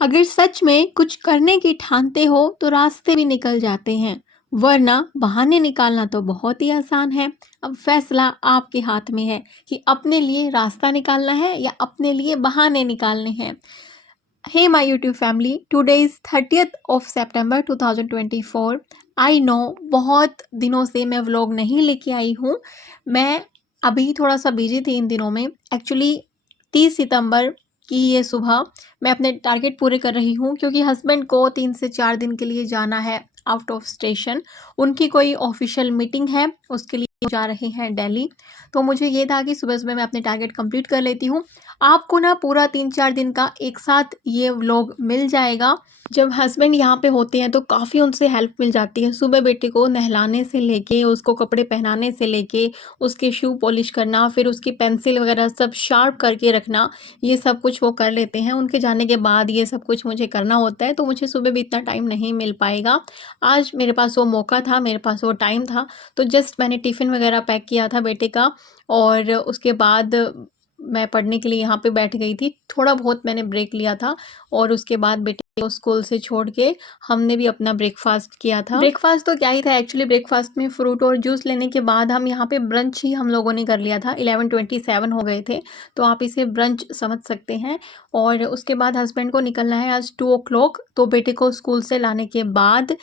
अगर सच में कुछ करने की ठानते हो तो रास्ते भी निकल जाते हैं, वरना बहाने निकालना तो बहुत ही आसान है। अब फैसला आपके हाथ में है कि अपने लिए रास्ता निकालना है या अपने लिए बहाने निकालने हैं। Hey my YouTube family, today is 30th of September 2024। I know बहुत दिनों से मैं व्लॉग नहीं लेके आई हूँ। मैं अभी थोड़ा सा बिजी थी इन दिनों में। एक्चुअली 30 सितंबर की ये सुबह मैं अपने टारगेट पूरे कर रही हूँ, क्योंकि हस्बैंड को 3 से 4 दिन के लिए जाना है आउट ऑफ स्टेशन। उनकी कोई ऑफिशियल मीटिंग है, उसके लिए जा रहे हैं दिल्ली। तो मुझे ये था कि सुबह सुबह मैं अपने टारगेट कंप्लीट कर लेती हूँ। आपको ना पूरा 3-4 दिन का एक साथ ये व्लॉग मिल जाएगा। जब हस्बैंड यहाँ पे होते हैं तो काफ़ी उनसे हेल्प मिल जाती है। सुबह बेटे को नहलाने से लेके, उसको कपड़े पहनाने से लेके, उसके शू पॉलिश करना, फिर उसकी पेंसिल वगैरह सब शार्प करके रखना, ये सब कुछ वो कर लेते हैं। उनके जाने के बाद ये सब कुछ मुझे करना होता है, तो मुझे सुबह भी इतना टाइम नहीं मिल पाएगा। आज मेरे पास वो मौका था, मेरे पास वो टाइम था, तो जस्ट मैंने टिफ़िन वगैरह पैक किया था बेटे का, और उसके बाद मैं पढ़ने के लिए यहाँ पे बैठ गई थी। थोड़ा बहुत मैंने ब्रेक लिया था, और उसके बाद बेटे को स्कूल से छोड़ के हमने भी अपना ब्रेकफास्ट किया था। ब्रेकफास्ट तो क्या ही था, एक्चुअली ब्रेकफास्ट में फ्रूट और जूस लेने के बाद हम यहाँ पे ब्रंच ही हम लोगों ने कर लिया था। 11:27 हो गए थे, तो आप इसे ब्रंच समझ सकते हैं। और उसके बाद हस्बैंड को निकलना है आज 2 o'clock, तो बेटे को स्कूल से लाने के बाद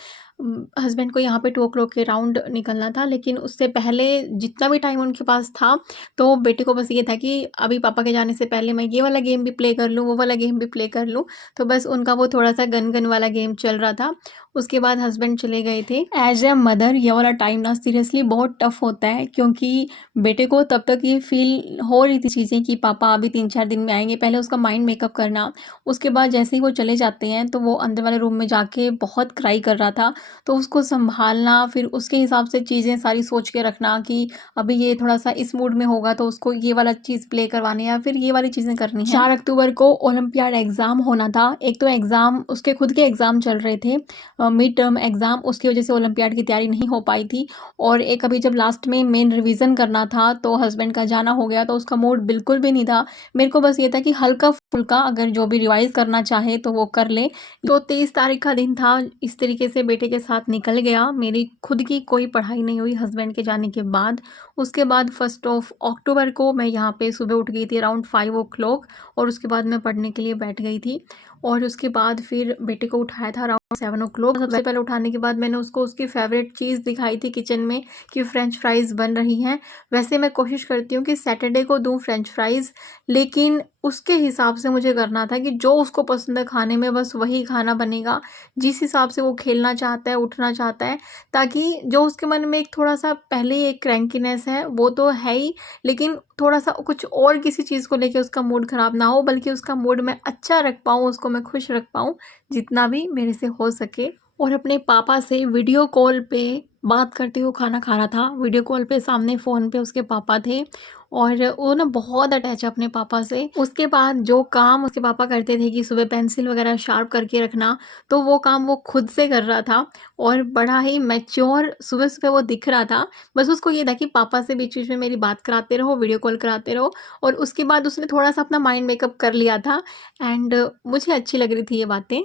हस्बैंड को यहाँ पे 2 o'clock के राउंड निकलना था। लेकिन उससे पहले जितना भी टाइम उनके पास था, तो बेटे को बस ये था कि अभी पापा के जाने से पहले मैं ये वाला गेम भी प्ले कर लूँ, वो वाला गेम भी प्ले कर लूँ। तो बस उनका वो थोड़ा-सा गन-गन वाला गेम चल रहा था। उसके बाद हस्बैंड चले गए थे। एज़ अ मदर ये वाला टाइम ना सीरियसली बहुत टफ़ होता है, क्योंकि बेटे को तब तक ये फ़ील हो रही थी चीज़ें कि पापा अभी 3-4 दिन में आएँगे। पहले उसका माइंड मेकअप करना, उसके बाद जैसे ही वो चले जाते हैं तो वो अंदर वाले रूम में जाके बहुत क्राई कर रहा था। तो उसको सँभालना, फिर उसके हिसाब से चीज़ें सारी सोच के रखना कि अभी ये थोड़ा-सा इस मूड में होगा तो उसको ये वाला चीज़ प्ले करवानी है या फिर ये वाली चीज़ें करनी है। 4 अक्टूबर को ओलंपियाड एग्ज़ाम होना था। एक तो एग्ज़ाम, उसके खुद के एग्ज़ाम चल रहे थे, मिड टर्म एग्ज़ाम, उसकी वजह से ओलंपियाड की तैयारी नहीं हो पाई थी। और एक अभी जब लास्ट में मेन रिवीजन करना था तो हस्बैंड का जाना हो गया, तो उसका मूड बिल्कुल भी नहीं था। मेरे को बस ये था कि हल्का-फुल्का अगर जो भी रिवाइज़ करना चाहे तो वो कर ले। तो 23 तारीख का दिन था, इस तरीके से बेटे के साथ निकल गया। मेरी खुद की कोई पढ़ाई नहीं हुई हस्बैंड के जाने के बाद। उसके बाद 1 अक्टूबर को मैं यहाँ पे सुबह उठ गई थी अराउंड 5 o'clock, और उसके बाद मैं पढ़ने के लिए बैठ गई थी। और उसके बाद फिर बेटे को उठाया था अराउंड 7 o'clock। सबसे पहले उठाने के बाद मैंने उसको उसकी फेवरेट चीज़ दिखाई थी किचन में कि फ्रेंच फ्राइज़ बन रही हैं। वैसे मैं कोशिश करती हूँ कि सैटरडे को दूँ फ्रेंच फ्राइज़, लेकिन उसके हिसाब से मुझे करना था कि जो उसको पसंद है खाने में बस वही खाना बनेगा, जिस हिसाब से वो खेलना चाहता है, उठना चाहता है, ताकि जो उसके मन में एक थोड़ा-सा पहले ही एक क्रैंकीनेस है, वो तो है ही, लेकिन थोड़ा-सा कुछ और किसी चीज़ को लेके उसका मूड ख़राब ना हो, बल्कि उसका मूड मैं अच्छा रख पाऊँ, उसको मैं खुश रख पाऊँ, जितना भी मेरे से हो सके। और अपने पापा से वीडियो कॉल पे बात करते हुए खाना खा रहा था। वीडियो कॉल पे सामने फ़ोन पे उसके पापा थे, और वो ना बहुत अटैच है अपने पापा से। उसके बाद जो काम उसके पापा करते थे कि सुबह पेंसिल वगैरह शार्प करके रखना, तो वो काम वो खुद से कर रहा था, और बड़ा ही मैच्योर सुबह-सुबह वो दिख रहा था। बस उसको ये था कि पापा से बीच-बीच में मेरी बात कराते रहो, वीडियो कॉल कराते रहो। और उसके बाद उसने थोड़ा-सा अपना माइंड मेकअप कर लिया था, एंड मुझे अच्छी लग रही थी ये बातें।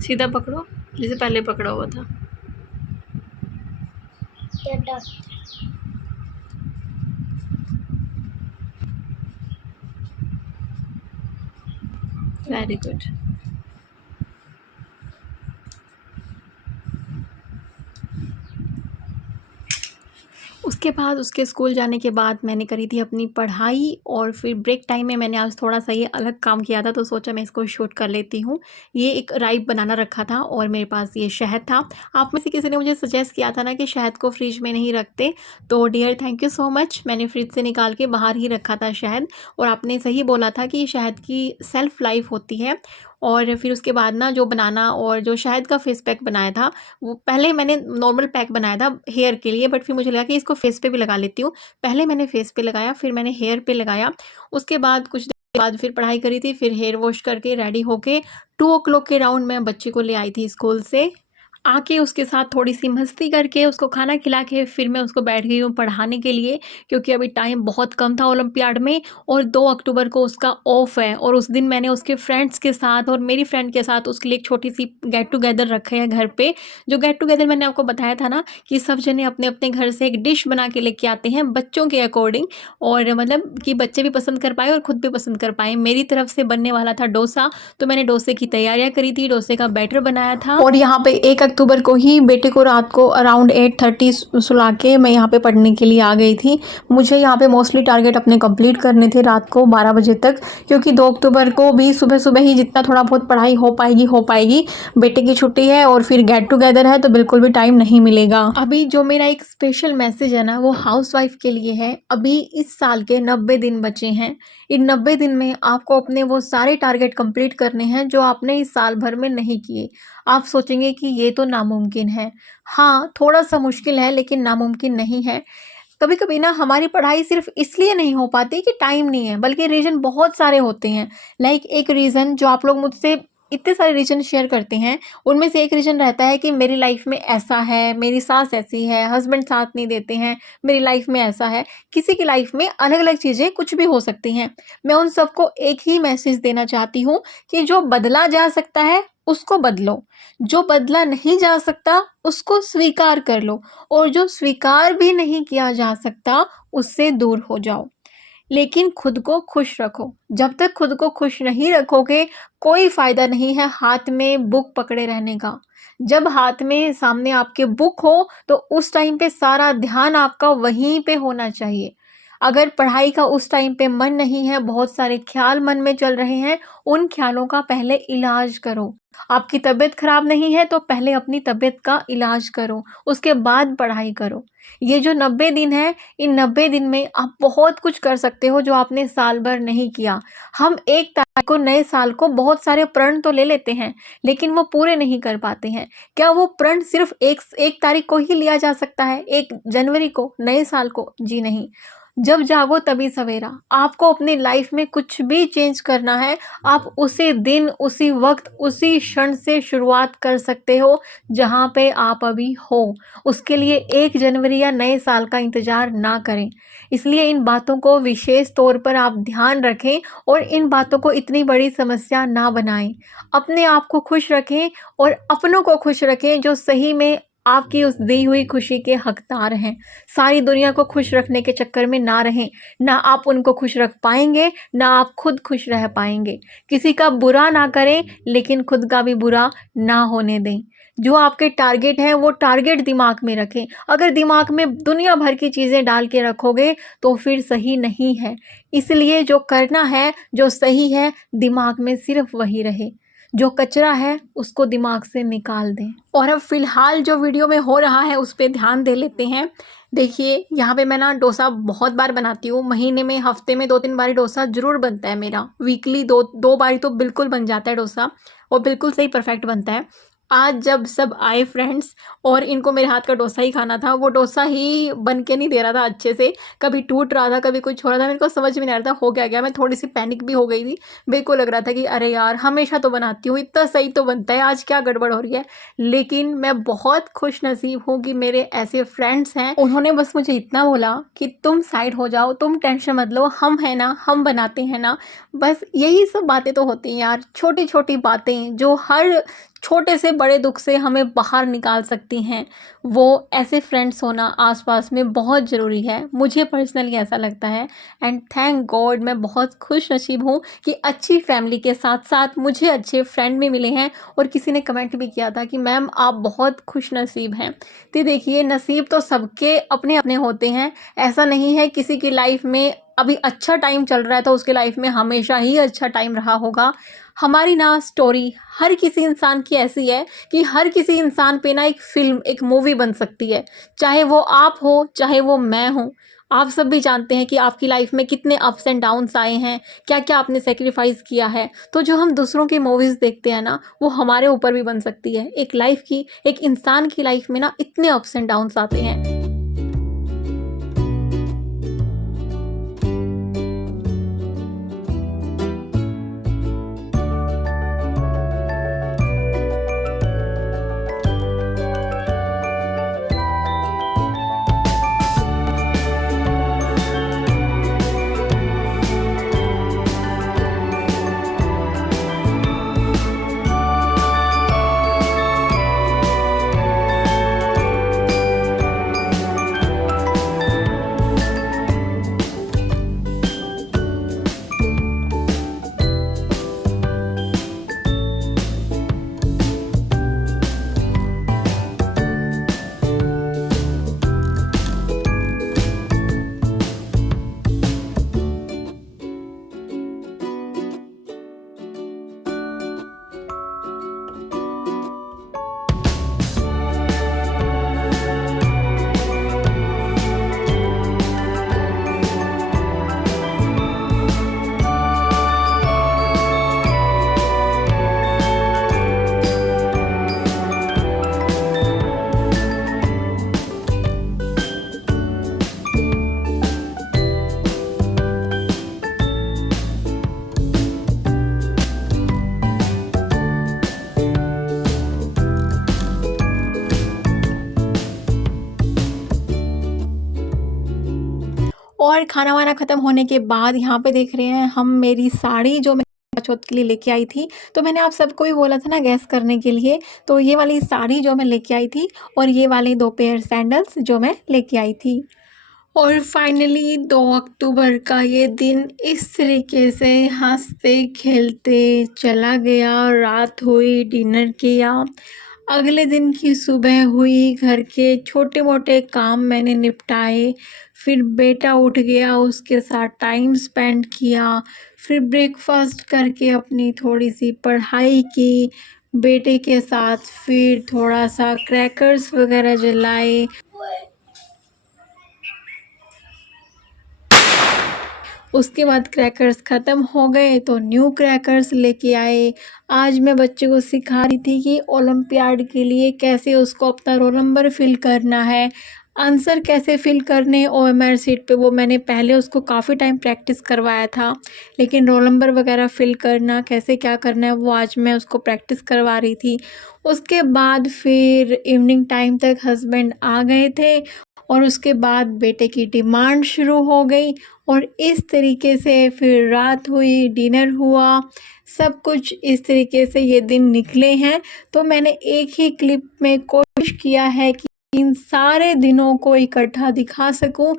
सीधा पकड़ो, जैसे पहले पकड़ा हुआ था। Very good. उसके बाद उसके स्कूल जाने के बाद मैंने करी थी अपनी पढ़ाई, और फिर ब्रेक टाइम में मैंने आज थोड़ा-सा ये अलग काम किया था, तो सोचा मैं इसको शूट कर लेती हूँ। ये एक राइब बनाना रखा था, और मेरे पास ये शहद था। आप में से किसी ने मुझे सजेस्ट किया था ना कि शहद को फ्रिज में नहीं रखते, तो dear thank you so much. मैंने फ्रिज से निकाल के बाहर ही रखा था शहद, और आपने सही बोला था कि शहद की सेल्फ लाइफ होती है। और फिर उसके बाद ना जो बनाना और जो शहद का फेस पैक बनाया था, वो पहले मैंने नॉर्मल पैक बनाया था हेयर के लिए, बट फिर मुझे लगा कि इसको फेस पे भी लगा लेती हूँ। पहले मैंने फेस पे लगाया, फिर मैंने हेयर पे लगाया। उसके बाद कुछ देर बाद फिर पढ़ाई करी थी, फिर हेयर वॉश करके रेडी होके 2 o'clock के राउंड मैं बच्चे को ले आई थी स्कूल से। आके उसके साथ थोड़ी-सी मस्ती करके, उसको खाना खिला के फिर मैं उसको बैठ गई हूँ पढ़ाने के लिए, क्योंकि अभी टाइम बहुत कम था ओलंपियाड में और 2 अक्टूबर को उसका ऑफ है और उस दिन मैंने उसके फ्रेंड्स के साथ और मेरी फ्रेंड के साथ उसके लिए एक छोटी-सी गेट टुगेदर रखे है घर पे। जो गेट टुगेदर मैंने आपको बताया था ना कि सब जने अपने-अपने घर से एक डिश बना के लेके आते हैं बच्चों के अकॉर्डिंग, और मतलब कि बच्चे भी पसंद कर पाएँ और खुद भी पसंद कर पाएँ। मेरी तरफ से बनने वाला था डोसा, तो मैंने डोसे की तैयारियाँ करी थी, डोसे का बैटर बनाया था और यहाँ पे 1 अक्टूबर को ही बेटे को रात को अराउंड 8:30 सुला के मैं यहाँ पे पढ़ने के लिए आ गई थी। मुझे यहाँ पे मोस्टली टारगेट अपने कंप्लीट करने थे रात को 12 बजे तक, क्योंकि 2 अक्टूबर को भी सुबह-सुबह ही जितना थोड़ा बहुत पढ़ाई हो पाएगी। बेटे की छुट्टी है और फिर गेट टुगेदर है, तो बिल्कुल भी टाइम नहीं मिलेगा। अभी जो मेरा एक स्पेशल मैसेज है ना, वो हाउसवाइफ के लिए है। अभी इस साल के 90 दिन बचे हैं। इन 90 दिन में आपको अपने वो सारे टारगेट कंप्लीट करने हैं जो आपने इस साल भर में नहीं किए। आप सोचेंगे कि ये तो नामुमकिन है। हाँ, थोड़ा-सा मुश्किल है लेकिन नामुमकिन नहीं है। कभी-कभी ना हमारी पढ़ाई सिर्फ इसलिए नहीं हो पाती कि टाइम नहीं है, बल्कि रीज़न बहुत सारे होते हैं। लाइक एक रीज़न जो आप लोग मुझसे इतने सारे रीज़न शेयर करते हैं, उनमें से एक रीज़न रहता है कि मेरी लाइफ़ में ऐसा है, मेरी सास ऐसी है, हस्बैंड साथ नहीं देते हैं, मेरी लाइफ़ में ऐसा है। किसी की लाइफ़ में अलग-अलग चीज़ें कुछ भी हो सकती हैं। मैं उन सबको एक ही मैसेज देना चाहती हूँ कि जो बदला जा सकता है, उसको बदलो। जो बदला नहीं जा सकता, उसको स्वीकार कर लो और जो स्वीकार भी नहीं किया जा सकता, उससे दूर हो जाओ। लेकिन खुद को खुश रखो। जब तक खुद को खुश नहीं रखोगे, कोई फ़ायदा नहीं है हाथ में बुक पकड़े रहने का। जब हाथ में सामने आपके बुक हो, तो उस टाइम पे सारा ध्यान आपका वहीं पे होना चाहिए। अगर पढ़ाई का उस टाइम पे मन नहीं है, बहुत सारे ख़्याल मन में चल रहे हैं, उन ख़्यालों का पहले इलाज करो। आपकी तबीयत ख़राब नहीं है, तो पहले अपनी तबीयत का इलाज करो, उसके बाद पढ़ाई करो। ये जो 90 दिन है, इन 90 दिन में आप बहुत कुछ कर सकते हो जो आपने साल भर नहीं किया। हम 1 तारीख को नए साल को बहुत सारे प्रण तो ले लेते हैं, लेकिन वो पूरे नहीं कर पाते हैं। क्या वो प्रण सिर्फ़ 1 तारीख को ही लिया जा सकता है, 1 जनवरी को, नए साल को? जी नहीं। जब जागो तभी सवेरा। आपको अपनी लाइफ़ में कुछ भी चेंज करना है, आप उसी दिन, उसी वक़्त, उसी क्षण से शुरुआत कर सकते हो, जहाँ पे आप अभी हो। उसके लिए 1 जनवरी या नए साल का इंतज़ार ना करें। इसलिए इन बातों को विशेष तौर पर आप ध्यान रखें और इन बातों को इतनी बड़ी समस्या ना बनाएँ। अपने आप को खुश रखें और अपनों को खुश रखें जो सही में आपकी उस दी हुई खुशी के हकदार हैं। सारी दुनिया को खुश रखने के चक्कर में ना रहें। ना आप उनको खुश रख पाएँगे, ना आप खुद खुश रह पाएँगे। किसी का बुरा ना करें, लेकिन खुद का भी बुरा ना होने दें। जो आपके टारगेट हैं, वो टारगेट दिमाग में रखें। अगर दिमाग में दुनिया भर की चीज़ें डाल के रखोगे, तो फिर सही नहीं है। इसलिए जो करना है, जो सही है, दिमाग में सिर्फ़ वही रहे। जो कचरा है, उसको दिमाग से निकाल दें। और अब फ़िलहाल जो वीडियो में हो रहा है, उस पे ध्यान दे लेते हैं। देखिए, यहाँ पे मैं ना डोसा बहुत बार बनाती हूँ। महीने में, हफ़्ते में 2-3 बारी डोसा ज़रूर बनता है मेरा। वीकली 2 बारी तो बिल्कुल बन जाता है डोसा और बिल्कुल सही परफ़ेक्ट बनता है। आज जब सब आए फ्रेंड्स और इनको मेरे हाथ का डोसा ही खाना था, वो डोसा ही बन के नहीं दे रहा था अच्छे से। कभी टूट रहा था, कभी कुछ हो रहा था, मेरे को समझ में नहीं आ रहा था हो क्या गया। मैं थोड़ी-सी पैनिक भी हो गई थी। मेरे को लग रहा था कि अरे यार! हमेशा तो बनाती हूँ, इतना सही तो बनता है, आज क्या गड़बड़ हो रही है? लेकिन मैं बहुत खुशनसीब हूँ कि मेरे ऐसे फ्रेंड्स हैं, उन्होंने बस मुझे इतना बोला कि तुम साइड हो जाओ, तुम टेंशन मत लो, हम हैं ना, हम बनाते हैं ना। बस यही सब बातें तो होती हैं यार, छोटी-छोटी बातें जो हर छोटे से बड़े दुख से हमें बाहर निकाल सकती हैं। वो ऐसे फ्रेंड्स होना आस-पास में बहुत ज़रूरी है। मुझे पर्सनली ऐसा लगता है एंड थैंक गॉड मैं बहुत खुशनसीब हूँ कि अच्छी फैमिली के साथ-साथ मुझे अच्छे फ्रेंड भी मिले हैं। और किसी ने कमेंट भी किया था कि मैम आप बहुत खुशनसीब हैं। तो देखिए, नसीब तो सबके अपने-अपने होते हैं। ऐसा नहीं है किसी की लाइफ़ में अभी अच्छा टाइम चल रहा है तो उसके लाइफ़ में हमेशा ही अच्छा टाइम रहा होगा। हमारी ना स्टोरी हर किसी इंसान की ऐसी है कि हर किसी इंसान पे ना एक फ़िल्म, एक मूवी बन सकती है। चाहे वो आप हो, चाहे वो मैं हूँ। आप सब भी जानते हैं कि आपकी लाइफ़ में कितने अप्स एंड डाउन्स आए हैं, क्या-क्या आपने सैक्रिफ़ाइस किया है। तो जो हम दूसरों की मूवीज़ देखते हैं ना, वो हमारे ऊपर भी बन सकती है। एक लाइफ़ की, एक इंसान की लाइफ़ में ना इतने अप्स एंड डाउन्स आते हैं। और खाना वाना ख़त्म होने के बाद यहाँ पे देख रहे हैं हम मेरी साड़ी जो मैं चौथ के लिए लेके आई थी। तो मैंने आप सबको भी बोला था ना गैस करने के लिए, तो ये वाली साड़ी जो मैं लेके आई थी और ये वाले 2 पेयर सैंडल्स जो मैं लेके आई थी। और फाइनली 2 अक्टूबर का ये दिन इस तरीके से हँसते-खेलते चला गया, रात हुई, डिनर किया। अगले दिन की सुबह हुई, घर के छोटे-मोटे काम मैंने निपटाए, फिर बेटा उठ गया, उसके साथ टाइम स्पेंड किया, फिर ब्रेकफ़ास्ट करके अपनी थोड़ी-सी पढ़ाई की, बेटे के साथ फिर थोड़ा-सा क्रैकर्स वग़ैरह जलाए। उसके बाद क्रैकर्स ख़त्म हो गए तो न्यू क्रैकर्स लेके आए। आज मैं बच्चे को सिखा रही थी कि ओलंपियाड के लिए कैसे उसको अपना रोल नंबर फ़िल करना है, आंसर कैसे फ़िल करने ओएमआर शीट पे, वो मैंने पहले उसको काफ़ी टाइम प्रैक्टिस करवाया था। लेकिन रोल नंबर वग़ैरह फ़िल करना, कैसे क्या करना है, वो आज मैं उसको प्रैक्टिस करवा रही थी। उसके बाद फिर इवनिंग टाइम तक हस्बैंड आ गए थे और उसके बाद बेटे की डिमांड शुरू हो गई और इस तरीके से फिर रात हुई, डिनर हुआ, सब कुछ इस तरीके से ये दिन निकले हैं। तो मैंने एक ही क्लिप में कोशिश किया है कि इन सारे दिनों को इकट्ठा दिखा सकूं।